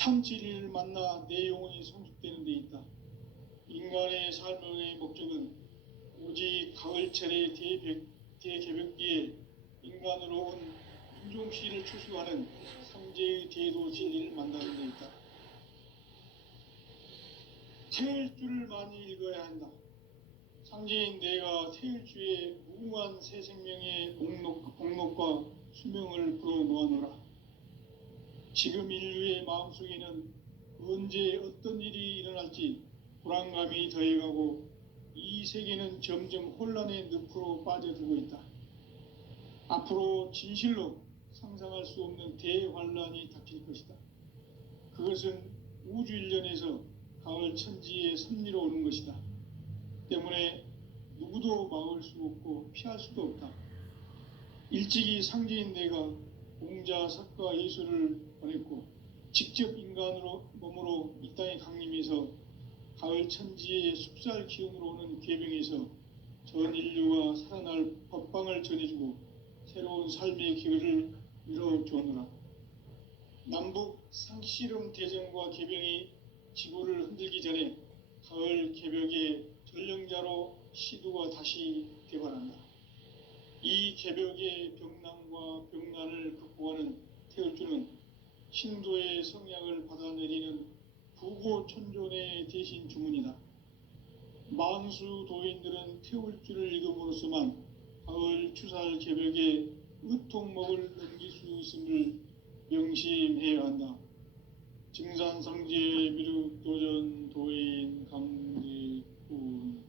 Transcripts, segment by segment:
참 진리를 만나 내 영혼이 성숙되는 데 있다. 인간의 삶의 목적은 오직 가을철의 대개벽기에 인간으로 온 인종시를 추수하는 삼재의 대도 진리를 만나는 데 있다. 태일주를 많이 읽어야 한다. 상제인 내가 태일주의 무궁한 새 생명의 목록과 수명을 불어놓아노라. 지금 인류의 마음속에는 언제 어떤 일이 일어날지 불안감이 더해가고 이 세계는 점점 혼란의 늪으로 빠져들고 있다. 앞으로 진실로 상상할 수 없는 대환란이 닥칠 것이다. 그것은 우주 일련에서 가을 천지의 섭리로 오는 것이다. 때문에 누구도 막을 수 없고 피할 수도 없다. 일찍이 상제인 내가 공자, 석가, 예수를 보냈고 직접 인간으로 몸으로 이 땅에 강림해서 가을 천지의 숲살 기운으로 오는 계병에서 전 인류가 살아날 법방을 전해주고 새로운 삶의 기회를 이뤄주었노라. 남북 상씨름 대전과 계병이 지구를 흔들기 전에 가을 개벽의 전령자로 시두가 다시 개발한다. 이 개벽의 병난과 병난을 극복하는 태울주는 신도의 성약을 받아내리는 부고천존의 대신 주문이다. 만수 도인들은 태울주를 읽음으로써만 가을 추살 개벽의 의통목을 넘길 수 있음을 명심해야 한다. 증산상제 미륵도전 도인 강제군.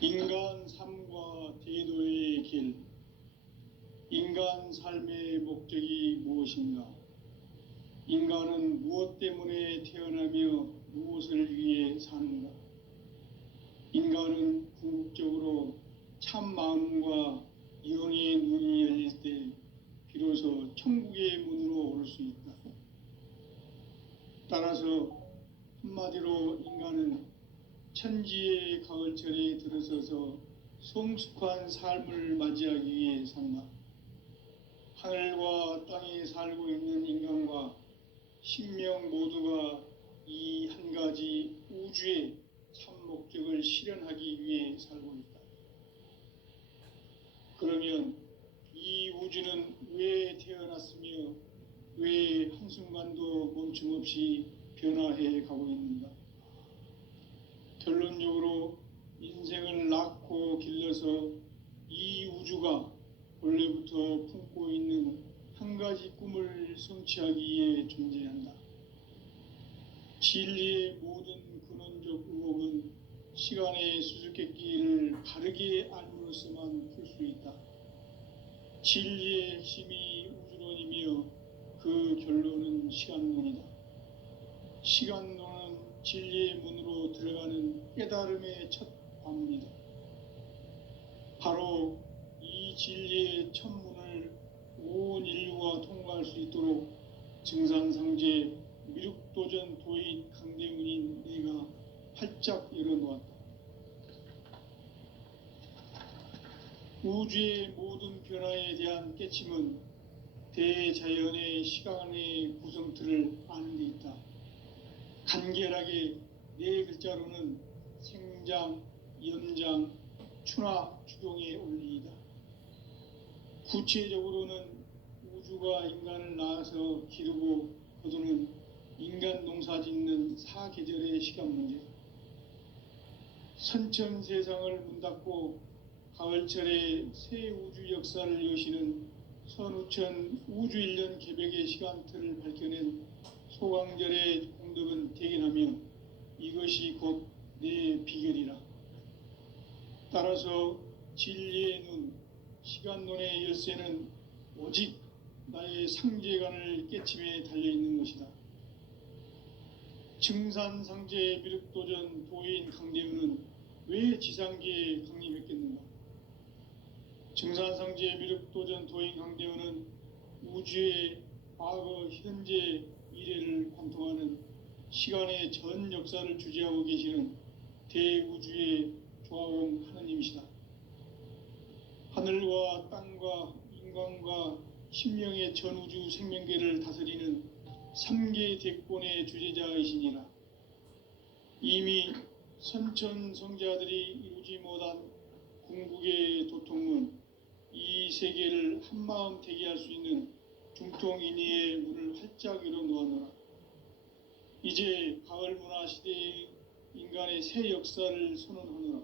인간 삶과 대도의 길. 인간 삶의 목적이 무엇인가? 인간은 무엇 때문에 태어나며 무엇을 위해 사는가? 인간은 궁극적으로 참 마음과 영의 눈이 열릴 때 비로소 천국의 문으로 오를 수 있다. 따라서 한마디로 인간은 천지의 가을철에 들어서서 성숙한 삶을 맞이하기 위해 산다. 하늘과 땅에 살고 있는 인간과 신명 모두가 이 한 가지 우주의 참 목적을 실현하기 위해 살고 있다. 그러면 이 우주는 왜 태어났으며 왜 한순간도 멈춤없이 변화해 가고 있는가? 결론적으로 인생을 낳고 길러서 이 우주가 원래부터 품고 있는 한 가지 꿈을 성취하기 위해 존재한다. 진리의 모든 근원적 의혹은 시간의 수수께끼를 바르게 알므로서만 풀 수 있다. 진리의 핵심이 우주론이며 그 결론은 시간론이다. 시간론은 진리의 문으로 들어가는 깨달음의 첫 관문이다. 바로 이 진리의 첫 문을 온 인류가 통과할 수 있도록 증산상제 미륵도전 도인 강대문인 내가 활짝 열어놓았다. 우주의 모든 변화에 대한 깨침은 대자연의 시간의 구성틀을 아는 데 있다. 간결하게 네 글자로는 생장, 연장, 추나 추동의 원리이다. 구체적으로는 우주가 인간을 낳아서 기르고 거두는 인간 농사 짓는 사계절의 시간 문제. 선천 세상을 문 닫고 가을철에 새 우주 역사를 여시는 선우천 우주 일년 개벽의 시간틀을 밝혀낸 소강절의 공덕은 대견하며 이것이 곧 내 비결이라. 따라서 진리의 눈, 시간론의 열쇠는 오직 나의 상제관을 깨침에 달려있는 것이다. 증산상제 미륵도전 도인 강대우는 왜 지상계에 강림했겠는가? 증산상제 미륵도전 도인 강대우는 우주의 과거, 현재, 미래를 관통하는 시간의 전 역사를 주재하고 계시는 대우주의 조아온 하느님이시다. 하늘과 땅과 인간과 신명의 전우주 생명계를 다스리는 삼계 대권의 주재자이시니라. 이미 선천성자들이 이루지 못한 궁극의 도통은 이 세계를 한마음 되게 할 수 있는 중통인의의 문을 활짝 열어 놓았노라. 이제 가을 문화 시대의 인간의 새 역사를 선언하노라.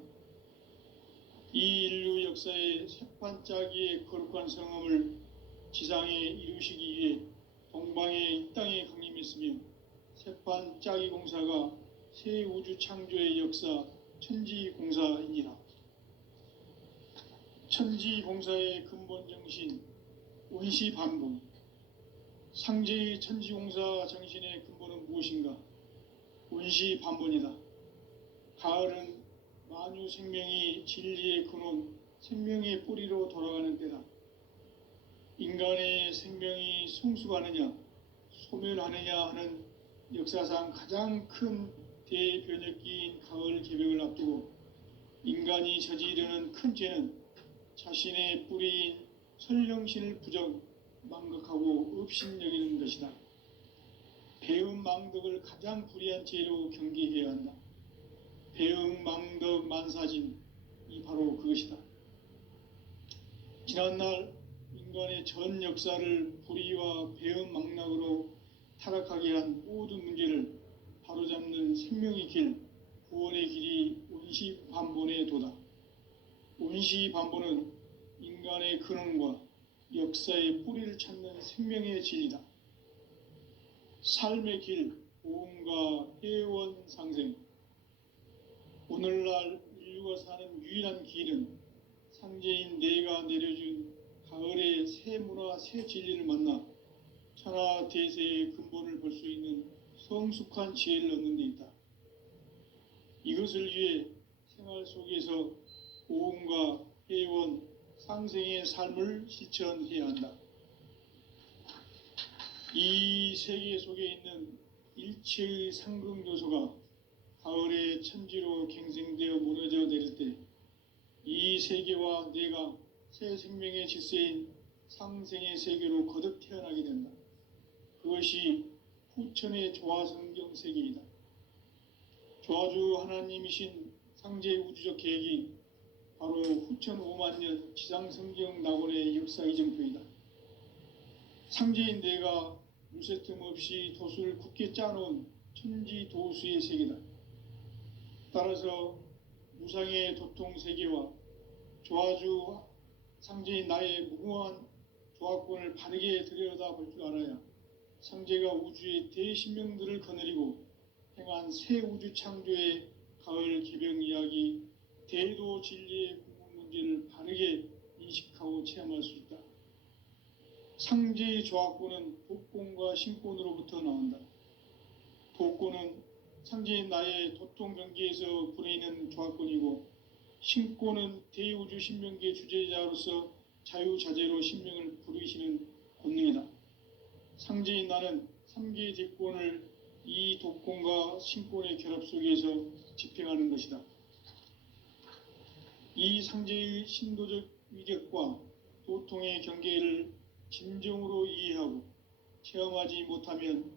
이 인류 역사의 새반짝이의 거룩한 성함을 지상에 이루시기 위해 동방의 이 땅에 강림했으며 새반짝이 공사가 새 우주 창조의 역사 천지공사이니라. 천지공사의 근본 정신 원시반복. 상제의 천지공사 정신의 근본은 무엇인가? 원시반본이다. 가을은 만유 생명이 진리의 근원, 생명의 뿌리로 돌아가는 때다. 인간의 생명이 성숙하느냐, 소멸하느냐 하는 역사상 가장 큰 대변혁기인 가을 개벽을 앞두고 인간이 저지르는 큰 죄는 자신의 뿌리인 설령신을 부정, 망각하고 업신여기는 것이다. 배음 망덕을 가장 불의한 죄로 경계해야 한다. 배음 망덕 만사진이 바로 그것이다. 지난날 인간의 전 역사를 불의와 배음 망락으로 타락하게 한 모든 문제를 바로잡는 생명의 길, 구원의 길이 원시반본의 도다. 원시반본은 인간의 근원과 역사의 뿌리를 찾는 생명의 진리다. 삶의 길, 보험과 회원 상생. 오늘날 인류가 사는 유일한 길은 상제인 내가 내려준 가을의 새 문화, 새 진리를 만나 천하 대세의 근본을 볼 수 있는 성숙한 지혜를 얻는 데 있다. 이것을 위해 생활 속에서 보험과 회원, 상생의 삶을 실천해야 한다. 이 세계 속에 있는 일체의 상승요소가 가을의 천지로 갱생되어 무너져 내릴 때 이 세계와 내가 새 생명의 질서인 상생의 세계로 거듭 태어나게 된다. 그것이 후천의 조화성경 세계이다. 조화주 하나님이신 상제 우주적 계획이 바로 후천 5만 년 지상성경 낙원의 역사 이정표이다. 상제인 내가 무쇠 틈 없이 도수를 굳게 짜놓은 천지 도수의 세계다. 따라서 무상의 도통 세계와 조화주 상제인 나의 무궁한 조화권을 바르게 들여다볼 줄 알아야 상제가 우주의 대신명들을 거느리고 행한 새 우주 창조의 가을 개벽 이야기, 대도 진리의 궁극 문제를 바르게 인식하고 체험할 수 있다. 상제의 조화권은 복권과 신권으로부터 나온다. 복권은 상제인 나의 도통 경계에서 부리는 조화권이고, 신권은 대우주 신명계 주제자로서 자유자재로 신명을 부르시는 권능이다. 상제인 나는 3개의 대권을 이 독권과 신권의 결합 속에서 집행하는 것이다. 이 상제의 신도적 위격과 도통의 경계를 진정으로 이해하고 체험하지 못하면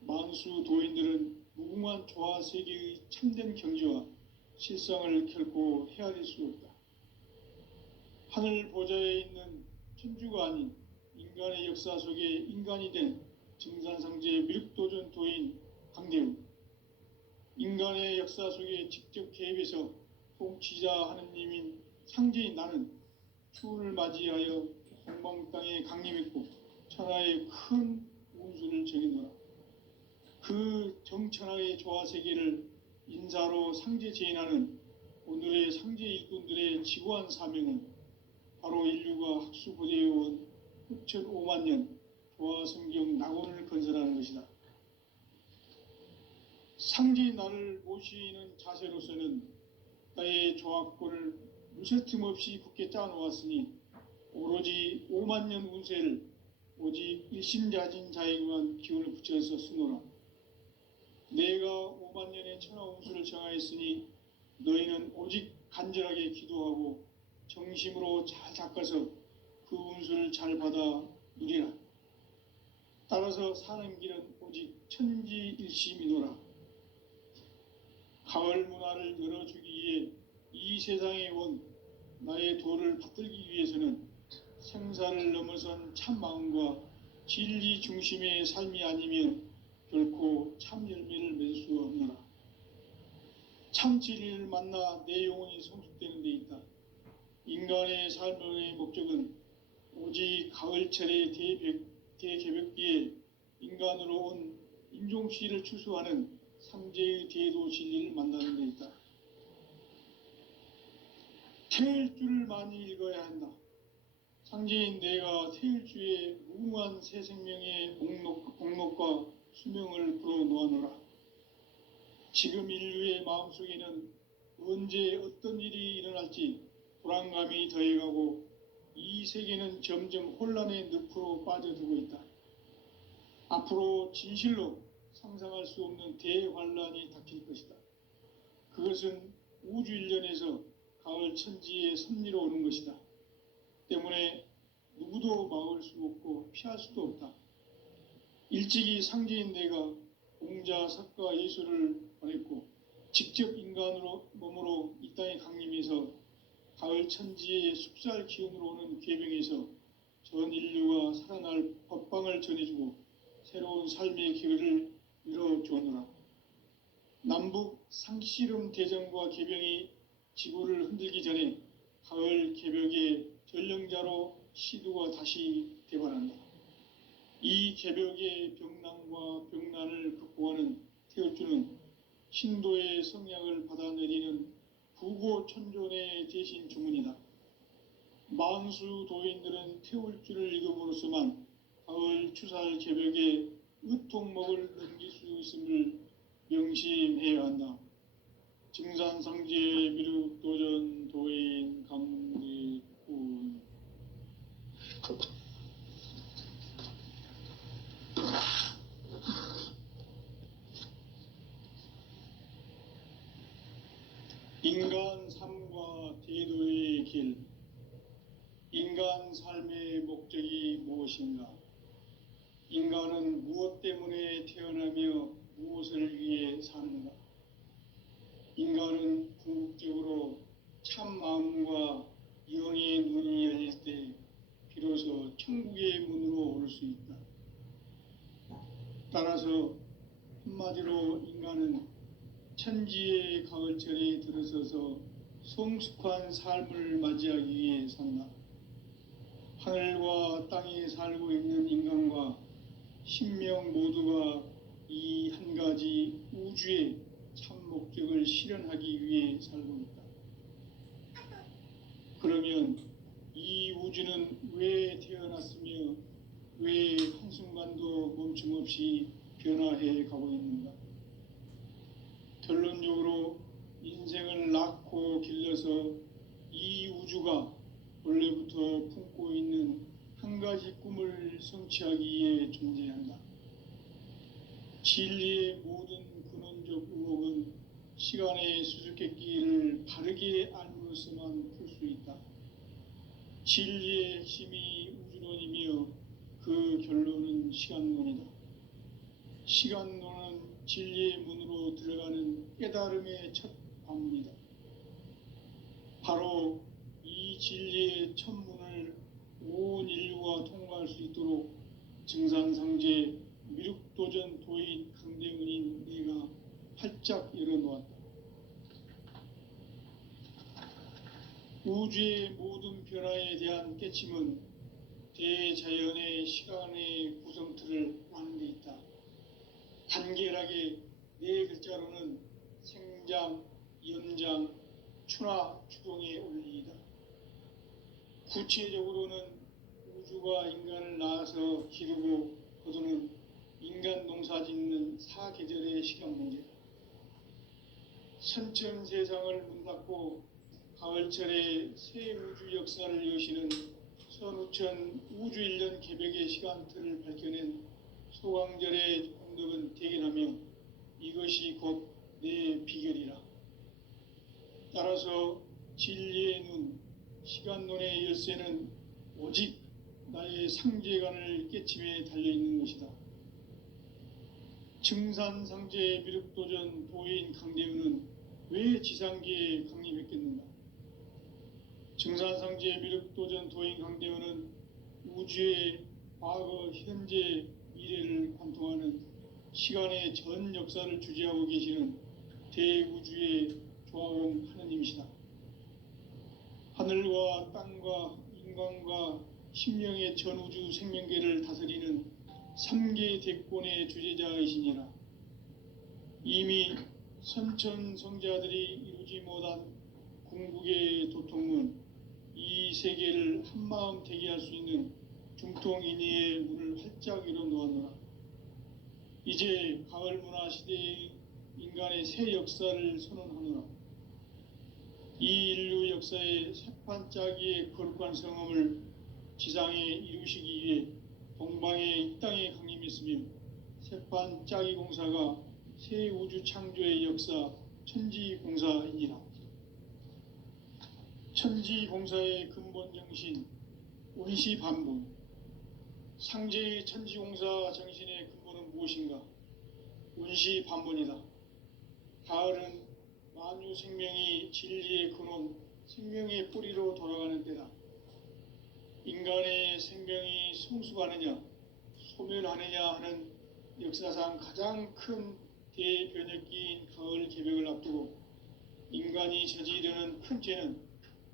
만수 도인들은 무궁한 조화 세계의 참된 경지와 실상을 결코 헤아릴 수 없다. 하늘 보좌에 있는 천주가 아닌 인간의 역사 속에 인간이 된 증산상제의 밀도전 도인 강대우, 인간의 역사 속에 직접 개입해서 통치자 하느님인 상제인 나는 추운을 맞이하여 홍방 땅에 강림했고 천하의 큰 운수를 정해놓아 그 정천하의 조화 세계를 인사로 상제 제인하는 오늘의 상제 일꾼들의 지구한 사명은 바로 인류가 학수고대해온 후천 5만 년 조화 성경 낙원을 건설하는 것이다. 상제인 나를 모시는 자세로서는 나의 조화권을 무쇠 틈 없이 굳게 짜놓았으니 오로지 5만 년 운세를 오직 일심자진 자에게만 기운을 붙여서 쓰노라. 내가 5만 년의 천하 운수를 정하였으니 너희는 오직 간절하게 기도하고 정심으로 잘 닦아서 그 운수를 잘 받아 누리라. 따라서 사는 길은 오직 천지일심이노라. 가을 문화를 열어주기 위해 이 세상에 온 나의 도를 받들기 위해서는 생사를 넘어선 참 마음과 진리 중심의 삶이 아니면 결코 참 열매를 맺을 수 없노라. 참 진리를 만나 내 영혼이 성숙되는 데 있다. 인간의 삶의 목적은 오직 가을철의 대개벽기에 인간으로 온 인종씨를 추수하는 상제의 대도 진리를 만나는 데 있다. 태일주를 많이 읽어야 한다. 상제인 내가 태일주의 무궁한 새 생명의 목록과 수명을 불어놓아노라. 지금 인류의 마음속에는 언제 어떤 일이 일어날지 불안감이 더해가고 이 세계는 점점 혼란의 늪으로 빠져들고 있다. 앞으로 진실로 상상할 수 없는 대환란이 닥칠 것이다. 그것은 우주 일련에서 가을 천지의 섭리로 오는 것이다. 때문에 누구도 막을 수 없고 피할 수도 없다. 일찍이 상제인 내가 공자, 석가, 예수를 보냈고 직접 인간으로 몸으로 이 땅에 강림해서 가을 천지의 숲살 기운으로 오는 계병에서 전 인류가 살아날 법방을 전해주고 새로운 삶의 기회를 열어주었노라. 남북 상씨름 대전과 계병이 지구를 흔들기 전에 가을 개벽의 전령자로 시두가 다시 대발한다. 이 개벽의 병난과 병난을 극복하는 태울주는 신도의 성약을 받아내리는 부고천존의 대신 주문이다. 만수 도인들은 태울주를 읽음으로써만 가을 추살 개벽의 으통목을 넘길 수 있음을 명심해야 한다. 증산상제 미륵도전 도인 강리군. 인간 삶과 대도의 길. 인간 삶의 목적이 무엇인가? 인간은 무엇 때문에 태어나며 무엇을 위해 사는가? 인간은 궁극적으로 참 마음과 영의 눈이 열릴 때 비로소 천국의 문으로 올 수 있다. 따라서 한마디로 인간은 천지의 가을철에 들어서서 성숙한 삶을 맞이하기 위해 산다. 하늘과 땅에 살고 있는 인간과 신명 모두가 이 한 가지 우주의 참 목적을 실현하기 위해 살고 있다. 그러면 이 우주는 왜 태어났으며 왜 한순간도 멈춤 없이 변화해 가고 있는가? 결론적으로 인생을 낳고 길러서 이 우주가 원래부터 품고 있는 한 가지 꿈을 성취하기 위해 존재한다. 진리의 모든 근원적 의혹은 시간의 수수께끼를 바르게 알므로서만 풀 수 있다. 진리의 핵심이 우주론이며 그 결론은 시간론이다. 시간론은 진리의 문으로 들어가는 깨달음의 첫 관문이다. 바로 이 진리의 첫 문을 온 인류가 통과할 수 있도록 증산상제 미륵도전 도인 강대문인 내가 활짝 열어놓았다. 우주의 모든 변화에 대한 깨침은 대자연의 시간의 구성틀을 아는 데 있다. 간결하게 네 글자로는 생장, 연장, 추나 추동의 원리이다. 구체적으로는 우주가 인간을 낳아서 기르고 거두는 인간 농사 짓는 사계절의 시간 문제다. 선천 세상을 문 닫고 가을철에 새 우주 역사를 여시는 선우천 우주일년 개벽의 시간틀을 밝혀낸 소강절의 공덕은 대견하며 이것이 곧 내 비결이라. 따라서 진리의 눈, 시간론의 열쇠는 오직 나의 상제관을 깨침에 달려있는 것이다. 증산상제 미륵도전 도인 강대우는 왜 지상계에 강림했겠는가? 증산상제 미륵도전 도인 강대우는 우주의 과거, 현재, 미래를 관통하는 시간의 전 역사를 주재하고 계시는 대우주의 조화원 하느님이시다. 하늘과 땅과 인간과 심령의 전우주 생명계를 다스리는 3계 대권의 주재자이시니라. 이미 선천성자들이 이루지 못한 궁극의 도통은 이 세계를 한마음 되게 할 수 있는 중통인의의 문을 활짝 열어 놓았노라. 이제 가을 문화 시대의 인간의 새 역사를 선언하노라. 이 인류 역사의 새판짜기의 거룩한 성험을 지상에 이루시기 위해 동방의 이 땅에 강림했으며 새판짜기 공사가 새 우주 창조의 역사 천지공사이니라. 천지공사의 근본 정신 온시반본. 상제의 천지공사 정신의 근본은 무엇인가? 온시반본이다. 가을은 만유 생명이 진리의 근원, 생명의 뿌리로 돌아가는 때다. 인간의 생명이 성숙하느냐, 소멸하느냐 하는 역사상 가장 큰 대변혁기인 가을 개벽을 앞두고 인간이 저지르는 큰 죄는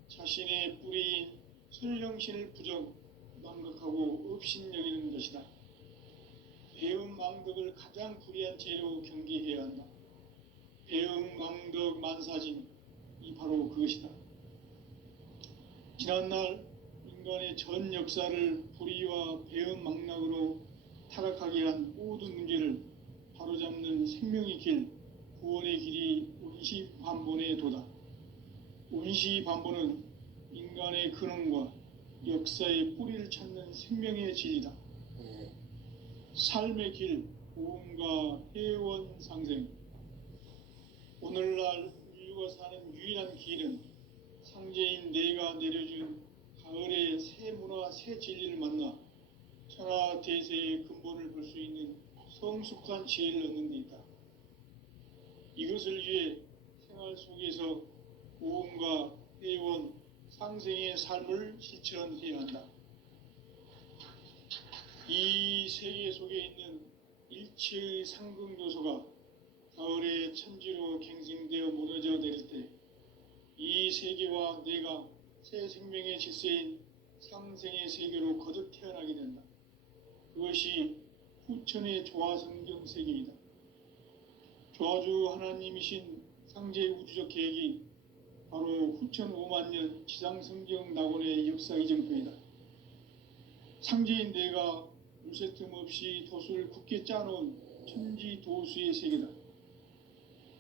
자신의 뿌리인 설령신을 부정, 망각하고 업신여기는 것이다. 배움 망덕을 가장 불의한 죄로 경계해야 한다. 배움 망덕 만사진, 이 바로 그것이다. 지난날 인간의 전 역사를 불의와 배움 망락으로 타락하게 한 모든 문제를 바로잡는 생명의 길, 구원의 길이 온시반본의 도다. 온시반본은 인간의 근원과 역사의 뿌리를 찾는 생명의 진리다. 삶의 길, 고음과 회원 상생. 오늘날 인류가 사는 유일한 길은 상제인 내가 내려준 가을의 새 문화, 새 진리를 만나 천하 대세의 근본을 볼 수 있는 성숙한 지혜를 얻는 데 있다. 이것을 위해 생활 속에서 고음과 회원, 상생의 삶을 실천해야 한다. 이 세계 속에 있는 일체의 상극 요소가 가을의 천지로 갱생되어 무너져 내릴 때 이 세계와 내가 새 생명의 질서인 상생의 세계로 거듭 태어나게 된다. 그것이 후천의 조화성경 세계이다. 조화주 하나님이신 상제 우주적 계획이 바로 후천 5만 년 지상성경 낙원의 역사 이정표이다. 상제인 내가 물새 틈 없이 도수를 굳게 짜놓은 천지 도수의 세계다.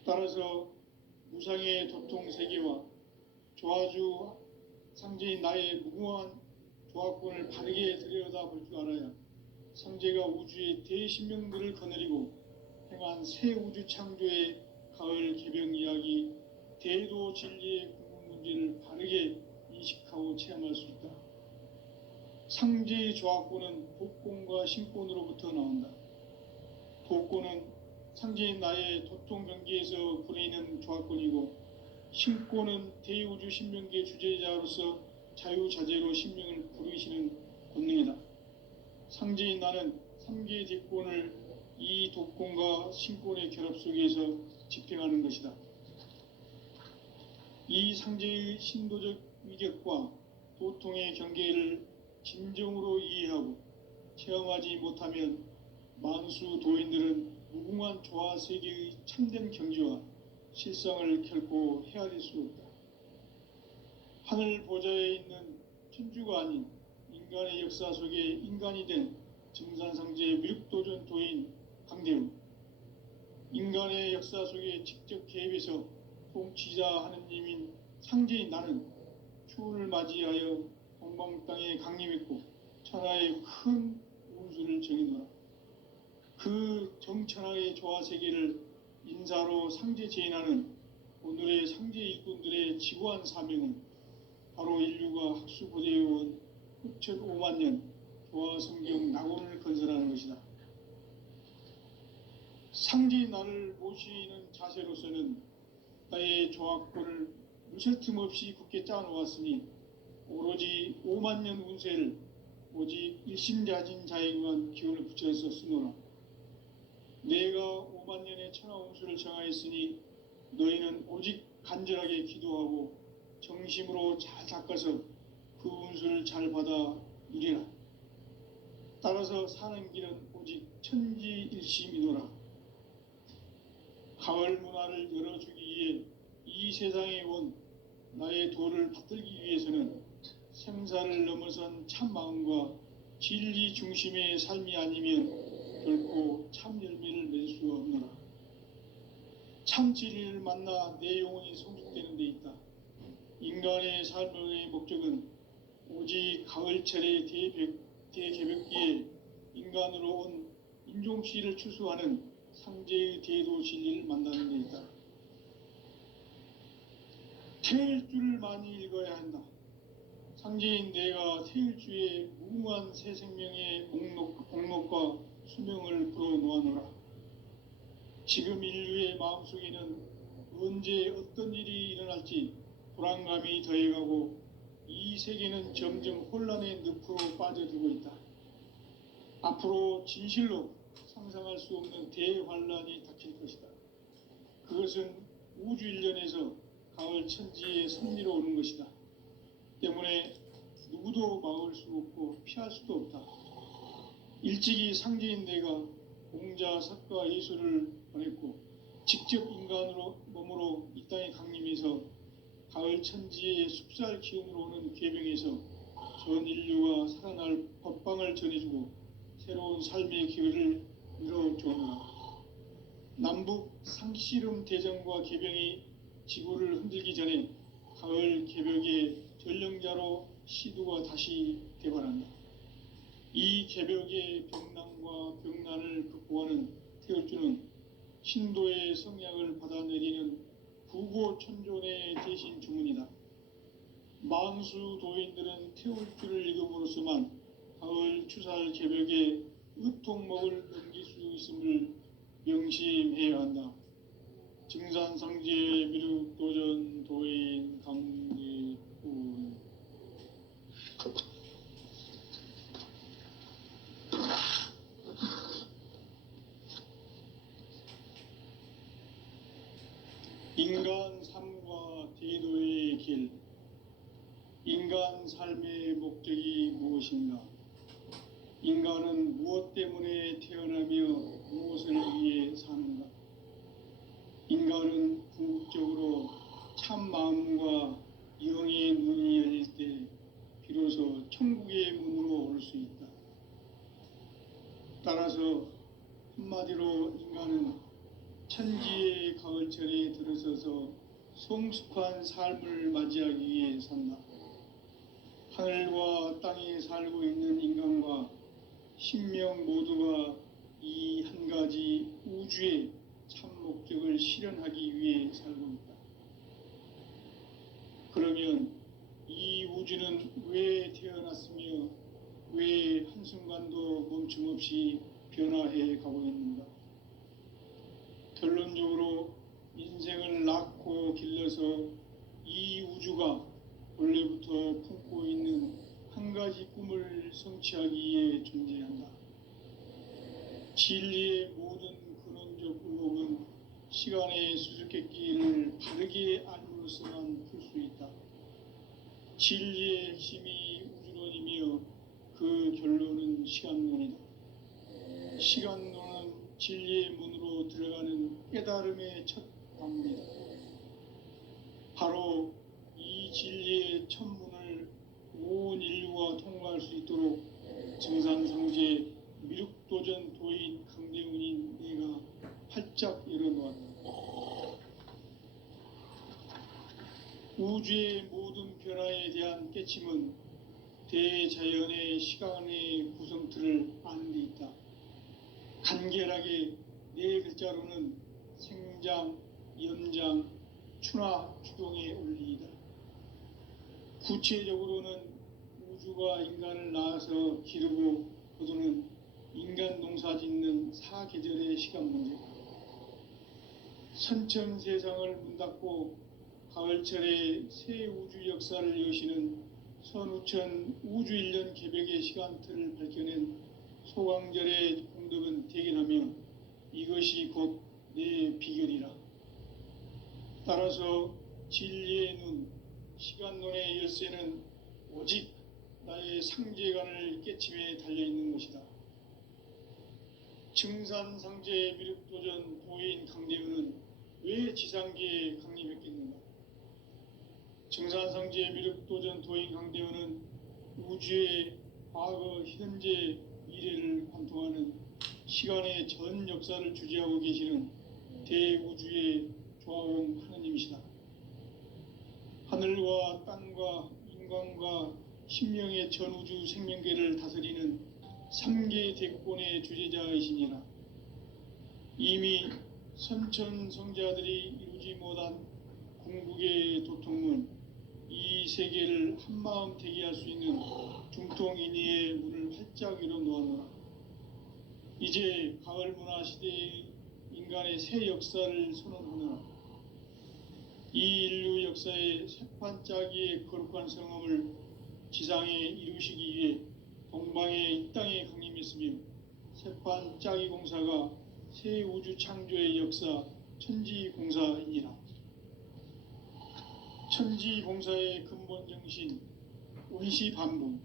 따라서 무상의 도통 세계와 조화주 상제인 나의 무궁한 조화권을 바르게 들여다볼 줄 알아야 상제가 우주의 대신명들을 거느리고 행한 새 우주 창조의 가을 개벽 이야기, 대도 진리의 궁극 문제를 바르게 인식하고 체험할 수 있다. 상제의 조화권은 복권과 신권으로부터 나온다. 복권은 상제인 나의 도통 경계에서 부리는 조화권이고, 신권은 대우주 신명계 주제자로서 자유자재로 신명을 부르시는 권능이다. 상제인 나는 3개의 뒷권을 이 도권과 신권의 결합 속에서 집행하는 것이다. 이 상제의 신도적 위격과 도통의 경계를 진정으로 이해하고 체험하지 못하면 만수 도인들은 무궁한 조화 세계의 참된 경지와 실상을 결코 헤아릴 수 없다. 하늘 보좌에 있는 천주가 아닌 인간의 역사 속에 인간이 된 증산상제 미륵도전 도인 강대우. 인간의 역사 속에 직접 개입해서 통치자 하느님인 상제인 나는 추운을 맞이하여 동방 땅에 강림했고 천하의 큰 운수를 정해놓아. 그 정천하의 조화 세계를 인사로 상제 제인하는 오늘의 상제 일꾼들의 지구한 사명은 바로 인류가 학수고대해온 흑천 5만 년 조화 성경 낙원을 건설하는 것이다. 상제의 나를 모시는 자세로서는 나의 조합권을 무쇠틈 없이 굳게 짜놓았으니 오로지 5만 년 운세를 오직 일심자진 자에게만 기운을 붙여서 쓰노라. 내가 5만 년의 천하 운수를 정하였으니 너희는 오직 간절하게 기도하고 정심으로 잘 닦아서 그 운수를 잘 받아 누리라. 따라서 사는 길은 오직 천지일심이노라. 가을 문화를 열어주기 위해 이 세상에 온 나의 도를 받들기 위해서는 생사를 넘어선 참 마음과 진리 중심의 삶이 아니면 결코 참 열매를 맺을 수 없노라. 참 진리를 만나 내 영혼이 성숙되는 데 있다. 인간의 삶의 목적은 오직 가을철의 대개벽기에 인간으로 온 인종씨를 추수하는 상제의 대도 진리를 만나는 데 있다. 태일주를 많이 읽어야 한다. 상제인 내가 태일주의 무궁한 새 생명의 목록과 수명을 불어놓아노라. 지금 인류의 마음속에는 언제 어떤 일이 일어날지 불안감이 더해가고 이 세계는 점점 혼란의 늪으로 빠져들고 있다. 앞으로 진실로 상상할 수 없는 대환란이 닥칠 것이다. 그것은 우주 일련에서 가을 천지의 섭리로 오는 것이다. 때문에 누구도 막을 수 없고 피할 수도 없다. 일찍이 상제인 내가 공자, 석가, 예수를 보냈고 직접 인간으로 몸으로 이 땅에 강림해서 가을 천지의 숲살 기운으로 오는 궤병에서 전 인류가 살아날 법방을 전해주고 새로운 삶의 기회를 열어주노라. 남북 상씨름 대전과 개병이 지구를 흔들기 전에 가을 개벽의 전령자로 시두가 다시 개발한다. 이 개벽의 병난과 병난을 극복하는 태울주는 신도의 성약을 받아내리는 구고천존의 대신 주문이다. 만수 도인들은 태울주를 읽음으로써만 가을 추살 개벽의 의통목을 넘길 수 있음을 명심해야 한다. 증산상제 미륵도전 도인 강대군. 인간 삶과 대도의 길. 인간 삶의 목적이 무엇인가? 인간은 무엇 때문에 태어나며 무엇을 위해 사는가? 인간은 궁극적으로 참 마음과 영의 문이 열릴 때 비로소 천국의 문으로 올 수 있다. 따라서 한마디로 인간은 천지의 가을철에 들어서서 성숙한 삶을 맞이하기 위해 산다. 하늘과 땅에 살고 있는 인간과 신명 모두가 이 한 가지 우주의 참 목적을 실현하기 위해 살고 있다. 그러면 이 우주는 왜 태어났으며 왜 한순간도 멈춤없이 변화해 가고 있는가? 결론적으로 인생을 낳고 길러서 이 우주가 원래부터 품고 있는 한 가지 꿈을 성취하기 위해 존재한다. 진리의 모든 근원적 의혹은 시간의 수수께끼를 바르게 알므로서만 풀 수 있다. 진리의 핵심이 우주론이며 그 결론은 시간론이다. 시간론은 진리의 문으로 들어가는 깨달음의 첫 방문이다. 바로 이 진리의 첫 문을 온 인류가 통과할 수 있도록 증산상제 미륵도전 도인 강대훈인 내가 활짝 열어놓았다. 우주의 모든 변화에 대한 깨침은 대자연의 시간의 구성틀을 아는 데 있다. 간결하게 네 글자로는 생장, 연장, 추나 추동에 올리이다. 구체적으로는 우주가 인간을 낳아서 기르고 거두는 인간 농사 짓는 사계절의 시간 문제, 선천 세상을 문 닫고 가을철에 새 우주 역사를 여시는 선우천 우주 1년 개벽의 시간틀을 밝혀낸 소강절의 공덕은 대견하며 이것이 곧 내 비결이라. 따라서 진리의 눈, 시간론의 열쇠는 오직 나의 상제관을 깨침에 달려있는 것이다. 증산상제 미륵도전 도인 강대우는 왜 지상계에 강림했겠는가? 증산상제 미륵도전 도인 강대우는 우주의 과거, 현재, 미래를 관통하는 시간의 전 역사를 주재하고 계시는 대우주의 조화용 하느님이시다. 하늘과 땅과 인간과 신명의 전우주 생명계를 다스리는 3계 대권의 주재자이시니라. 이미 선천성자들이 이루지 못한 궁극의 도통문, 이 세계를 한마음 대기할 수 있는 중통인의의 문을 활짝 열어 놓았노라. 이제 가을 문화 시대의 인간의 새 역사를 선언하노라. 이 인류 역사의 새판짜기의 거룩한 성함을 지상에 이루시기 위해 동방의 이 땅에 강림했으며 새판짜기 공사가 새 우주 창조의 역사 천지공사이니라. 천지공사의 근본 정신 원시반분,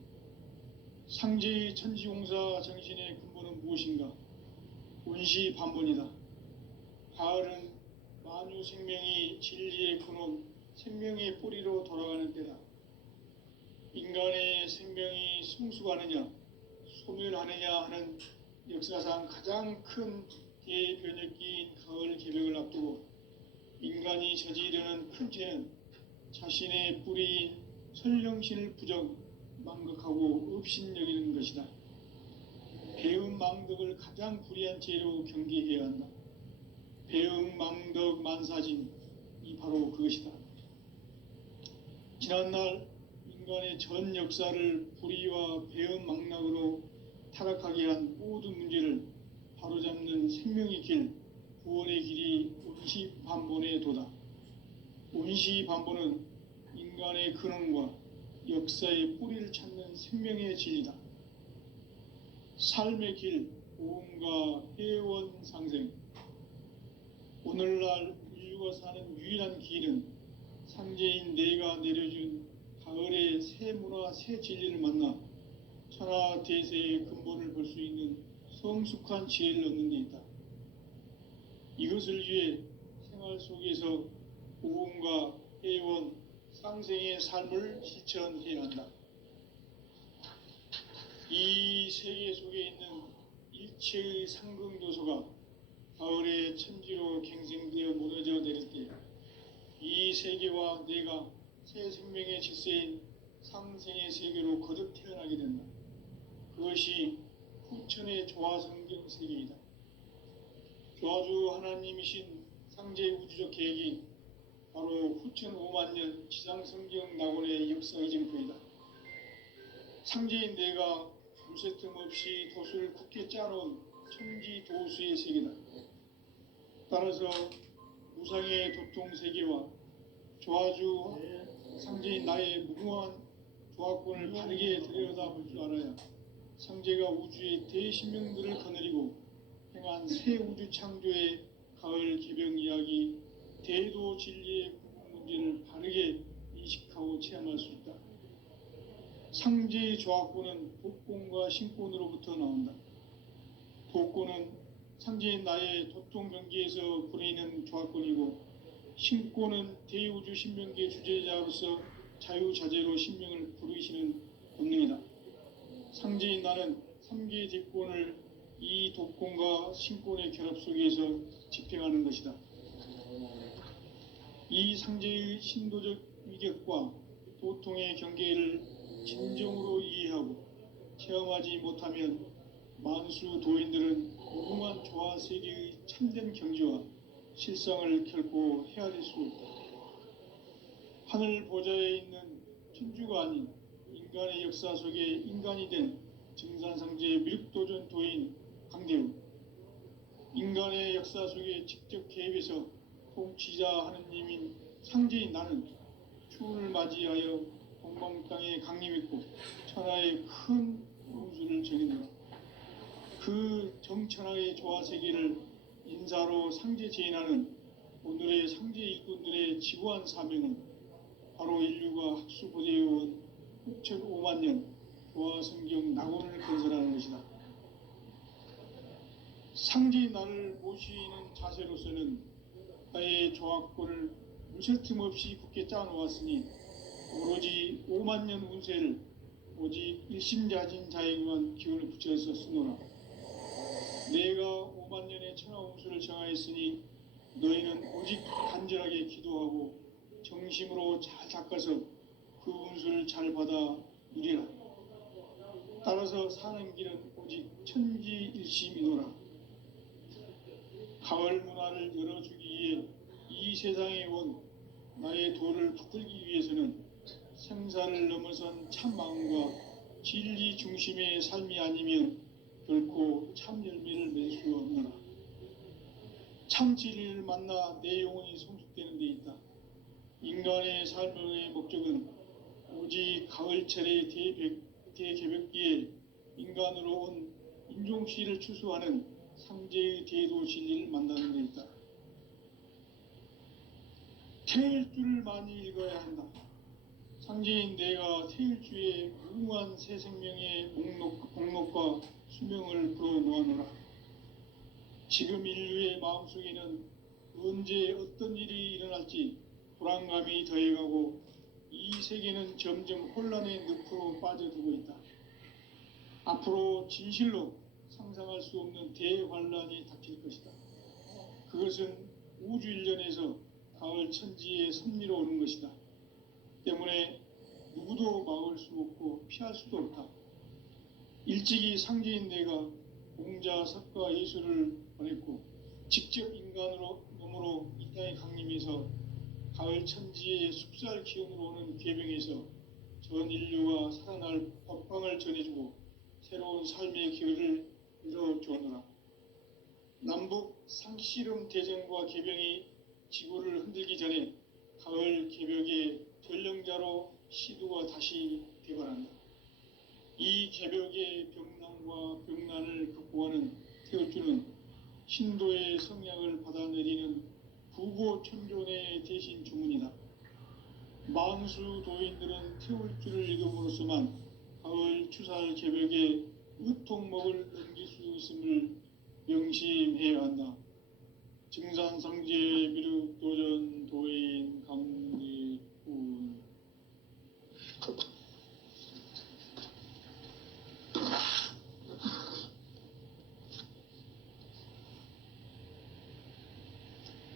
상제의 천지공사 정신의 근본은 무엇인가? 원시반분이다. 가을은 만유 생명이 진리의 근원, 생명의 뿌리로 돌아가는 때다. 인간의 생명이 성숙하느냐, 소멸하느냐 하는 역사상 가장 큰 대변혁기인 가을 개벽을 앞두고 인간이 저지르는 큰 죄는 자신의 뿌리인 설령신을 부정, 망각하고 업신여기는 것이다. 배음 망덕을 가장 불의한 죄로 경계해야 한다. 배음 망덕 만사진이 바로 그것이다. 지난날 인간의 전 역사를 불의와 배음 망락으로 타락하게 한 모든 문제를 바로잡는 생명의 길, 구원의 길이 원시반본의 도다. 원시반본은 인간의 근원과 역사의 뿌리를 찾는 생명의 진리다. 삶의 길, 보험과 회원 상생. 오늘날 인류가 사는 유일한 길은 상제인 내가 내려준 가을의 새 문화, 새 진리를 만나 천하 대세의 근본을 볼 수 있는 성숙한 지혜를 얻는 데 있다. 이것을 위해 생활 속에서 보험과 회원, 상생의 삶을 실천해야 한다. 이 세계 속에 있는 일체의 상승요소가 가을의 천지로 갱생되어 무너져 내릴 때 이 세계와 내가 새 생명의 질서인 상생의 세계로 거듭 태어나게 된다. 그것이 후천의 조화성경 세계이다. 조화주 하나님이신 상제 우주적 계획이 바로 후천 5만 년 지상성경 낙원의 역사의 증거이다. 상제인 내가 무쇠틈 없이 도수를 굳게 짜놓은 천지 도수의 세계다. 따라서 무상의 도통 세계와 조화주 상제인 나의 무궁한 조화권을 바르게 들여다볼 줄 알아야 상제가 우주의 대신명들을 거느리고 행한 새 우주 창조의 가을 개벽 이야기, 대도 진리의 문제를 바르게 인식하고 체험할 수 있다. 상제의 조화권은 독권과 신권으로부터 나온다. 독권은 상제인 나의 도통 경계에서 부리는 조화권이고, 신권은 대우주 신명계 주제자로서 자유자재로 신명을 부르시는 권능이다. 상제인 나는 3계 대권을 이 독권과 신권의 결합 속에서 집행하는 것이다. 이 상제의 신도적 위격과 도통의 경계를 진정으로 이해하고 체험하지 못하면 만수 도인들은 무궁한 조화 세계의 참된 경지와 실상을 결코 헤아릴 수 없다. 하늘 보좌에 있는 천주가 아닌 인간의 역사 속에 인간이 된 증산상제의 미륵도전 도인 강대우, 인간의 역사 속에 직접 개입해서 통치자 하느님인 상제인 나는 추운을 맞이하여 동방 땅에 강림했고 천하의 큰 운수를 정했노라. 그 정천하의 조화세계를 인사로 상제 제인하는 오늘의 상제 일꾼들의 지구한 사명은 바로 인류가 학수고대해온 6,500만 년 조화성경 낙원을 건설하는 것이다. 상제인 나를 모시는 자세로서는 나의 조합권을 무쇠틈 없이 굳게 짜놓았으니 오로지 5만 년 운세를 오직 일심자진 자에게만 기운을 붙여서 쓰노라. 내가 5만 년의 천하 운수를 정하였으니 너희는 오직 간절하게 기도하고 정심으로 잘 닦아서 그 운수를 잘 받아 누리라. 따라서 사는 길은 오직 천지일심이노라. 가을 문화를 열어주기 위해 이 세상에 온 나의 도를 붙들기 위해서는 생사를 넘어선 참 마음과 진리 중심의 삶이 아니면 결코 참 열매를 맺을 수 없노라. 참 진리를 만나 내 영혼이 성숙되는 데 있다. 인간의 삶의 목적은 오직 가을철의 대개벽기에 인간으로 온 인종시를 추수하는 상제의 대도 진리를 만나는 데 있다. 태일주를 많이 읽어야 한다. 상제인 내가 태일주의 무궁한 새 생명의 목록과 수명을 풀어놓아노라. 지금 인류의 마음속에는 언제 어떤 일이 일어날지 불안감이 더해가고 이 세계는 점점 혼란의 늪으로 빠져들고 있다. 앞으로 진실로 상상할 수 없는 대환란이 닥칠 것이다. 그것은 우주 일련에서 가을 천지의 섭리로 오는 것이다. 때문에 누구도 막을 수 없고 피할 수도 없다. 일찍이 상제인 내가 공자, 석가, 예수를 보냈고 직접 인간으로 몸으로 이 땅에 강림해서 가을 천지의 숲살 기운으로 오는 계병에서 전 인류가 살아날 법방을 전해주고 새로운 삶의 기회를 이뤄주었노라. 남북 상씨름 대전과 계병이 지구를 흔들기 전에 가을 개벽의 전령자로 시두가 다시 되관한다. 이 개벽의 병난과 병난을 극복하는 태울주는 신도의 성약을 받아내리는 부고천존의 대신 주문이다. 만수 도인들은 태울주를 읽음으로써만 가을 추살 개벽의 의통목을 넘길 수 있음을 명심해야 한다. 증산상제 미륵도전 도인 강대훈.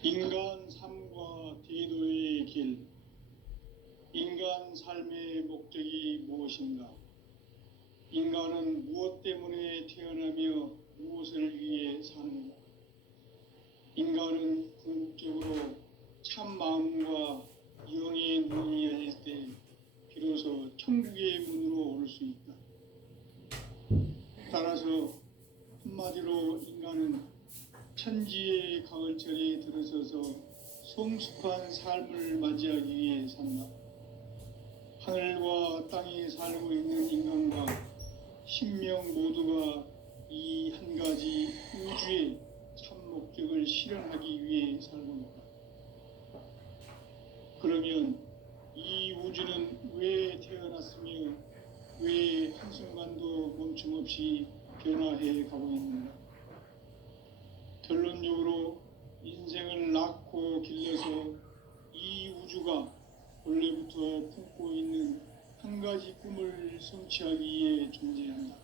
인간 삶과 대도의 길. 인간 삶의 목적이 무엇인가? 인간은 무엇 때문에 태어나며 무엇을 위해 사는가? 인간은 궁극적으로 참 마음과 영의 문이 열릴 때 비로소 천국의 문으로 올 수 있다. 따라서 한마디로 인간은 천지의 가을철에 들어서서 성숙한 삶을 맞이하기 위해 산다. 하늘과 땅에 살고 있는 인간과 신명 모두가 이 한 가지 우주의 참 목적을 실현하기 위해 살고 있다. 그러면 이 우주는 왜 태어났으며 왜 한순간도 멈춤없이 변화해 가고 있는가? 결론적으로 인생을 낳고 길러서 이 우주가 원래부터 품고 있는 한 가지 꿈을 성취하기 위해 존재한다.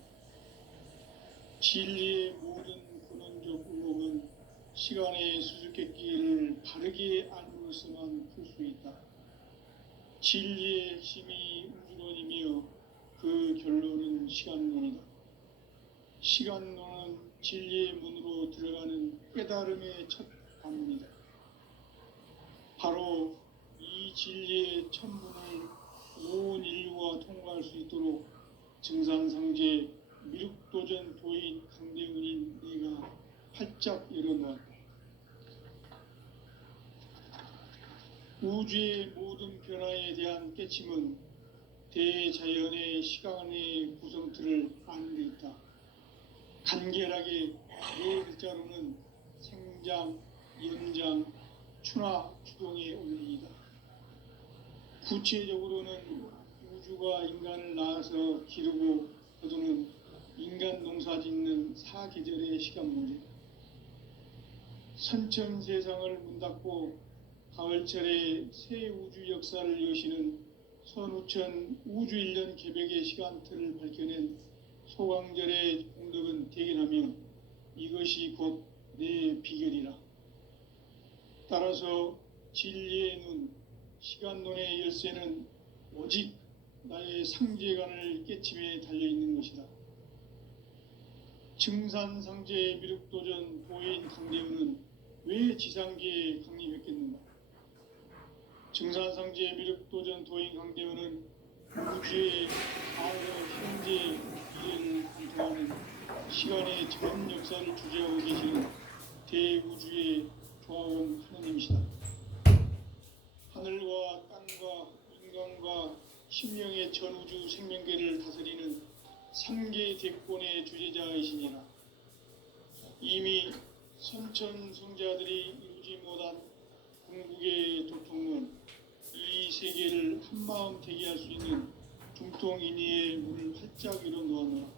진리의 모든 근원적 의혹은 시간의 수수께끼를 바르게 알므로서만 풀 수 있다. 진리의 핵심이 우주론이며 그 결론은 시간론이다. 시간론은 진리의 문으로 들어가는 깨달음의 첫 관문이다. 바로 이 이 진리의 천문을 온 인류가 통과할 수 있도록 증산상제 미륵도전 도인 강대훈인 내가 활짝 열어놓았다. 우주의 모든 변화에 대한 깨침은 대자연의 시간의 구성틀을 아는 데 있다. 간결하게 네 글자로는 생장, 연장, 추나 추동의 원리이다. 구체적으로는 우주가 인간을 낳아서 기르고 거두는 인간 농사 짓는 사계절의 시간 문제, 선천 세상을 문 닫고 가을철에 새 우주 역사를 여시는 선우천 우주 1년 개벽의 시간틀을 밝혀낸 소강절의 공덕은 대견하며 이것이 곧 내 비결이라. 따라서 진리의 눈, 시간론의 열쇠는 오직 나의 상제관을 깨침에 달려있는 것이다. 증산상제 미륵도전 도인 강대훈은 왜 지상계에 강림했겠는가? 증산상제 미륵도전 도인 강대훈은 우주의 과거, 현재, 미래를 관통하는 시간의 전 역사를 주재하고 계시는 대우주의 조화원 하느님이시다. 하늘과 땅과 인간과 심령의 전우주 생명계를 다스리는 삼계 대권의 주제자이시니라. 이미 선천성자들이 이루지 못한 궁극의 도통론, 이 세계를 한마음 되게 할 수 있는 중통인의의 문을 활짝 열어놓았노라.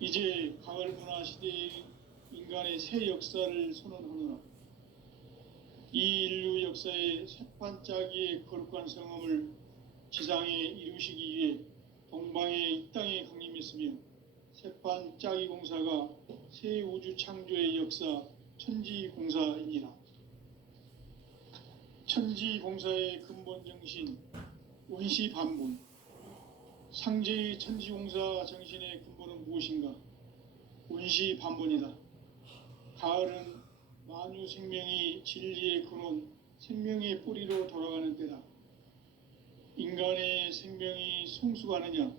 이제 가을 문화 시대의 인간의 새 역사를 선언하노라. 이 인류 역사의 새판짜기의 거룩한 성험을 지상에 이루시기 위해 동방의 이 땅에 강림했으며 새판짜기 공사가 새 우주 창조의 역사 천지공사이니라. 천지공사의 근본 정신 원시반본, 상제의 천지공사 정신의 근본은 무엇인가? 원시반본이다. 가을은 만유 생명이 진리의 근원, 생명의 뿌리로 돌아가는 때다. 인간의 생명이 성숙하느냐,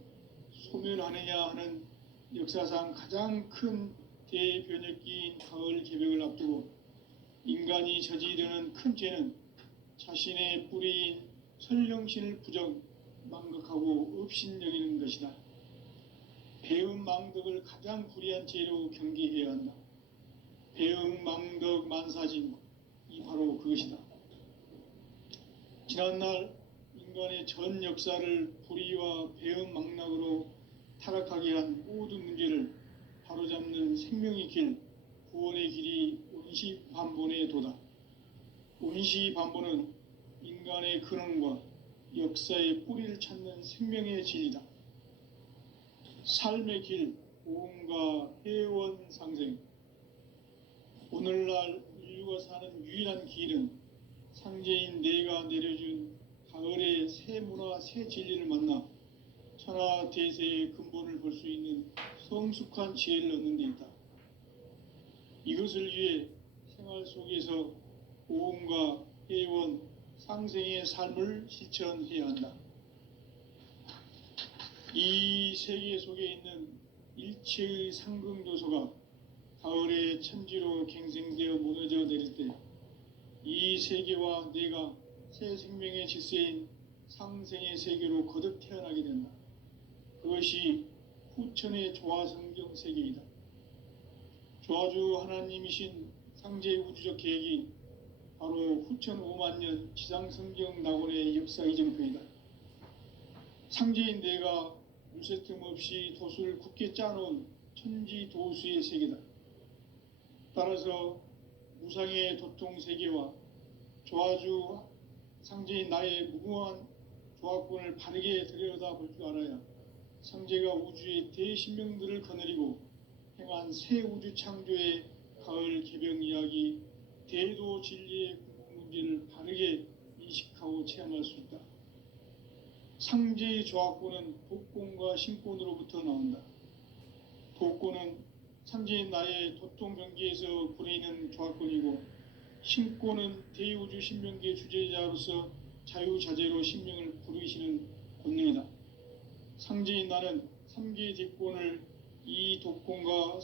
소멸하느냐 하는 역사상 가장 큰 대변혁기인 가을 개벽을 앞두고 인간이 저지르는 큰 죄는 자신의 뿌리인 설령신을 부정, 망각하고 업신여기는 것이다. 배음 망덕을 가장 불의한 죄로 경계해야 한다. 배음 망덕 만사진, 이 바로 그것이다. 지난날 인간의 전 역사를 불의와 배음 망락으로 타락하게 한 모든 문제를 바로잡는 생명의 길, 구원의 길이 원시반본의 도다. 원시반본은 인간의 근원과 역사의 뿌리를 찾는 생명의 진리다. 삶의 길, 고음과 회원 상생. 오늘날 인류가 사는 유일한 길은 상제인 내가 내려준 가을의 새 문화, 새 진리를 만나 천하 대세의 근본을 볼 수 있는 성숙한 지혜를 얻는 데 있다. 이것을 위해 생활 속에서 고음과 회원, 상생의 삶을 실천해야 한다. 이 세계 속에 있는 일체의 상승조소가 가을의 천지로 갱생되어 무너져 내릴 때 이 세계와 내가 새 생명의 질서인 상생의 세계로 거듭 태어나게 된다. 그것이 후천의 조화성경 세계이다. 조화주 하나님이신 상제 우주적 계획이 바로 후천 5만년 지상성경 낙원의 역사 이정표이다. 상제인 내가 유세 틈 없이 도수를 굳게 짜놓은 천지도수의 세계다. 따라서 무상의 도통세계와 조화주 상제인 나의 무궁한 조화권을 바르게 들여다볼 줄 알아야 상제가 우주의 대신명들을 거느리고 행한 새 우주 창조의 가을 개벽 이야기, 대도 진리의 궁극 문제를 바르게 인식하고 체험할 수 있다. 상제의 조화권은 복권과 신권으로부터 나온다. 복권은 상제인 나의 도통 경계에서 부리는 조화권이고, 신권은 대우주 신명계 주제자로서 자유자재로 sinh命을 부르시는 권능이다. 상제인 나는 3계 뒷권을 이 독권과